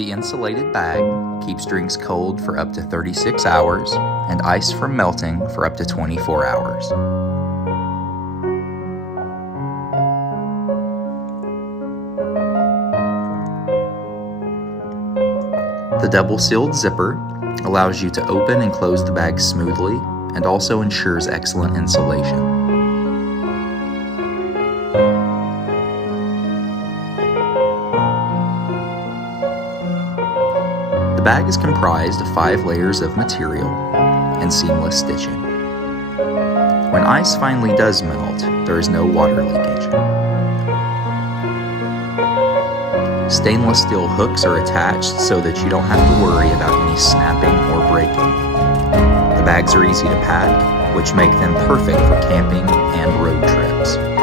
The insulated bag keeps drinks cold for up to 36 hours and ice from melting for up to 24 hours. The double-sealed zipper allows you to open and close the bag smoothly and also ensures excellent insulation. The bag is comprised of 5 layers of material and seamless stitching. When ice finally does melt, there is no water leakage. Stainless steel hooks are attached so that you don't have to worry about any snapping or breaking. The bags are easy to pack, which make them perfect for camping and road trips.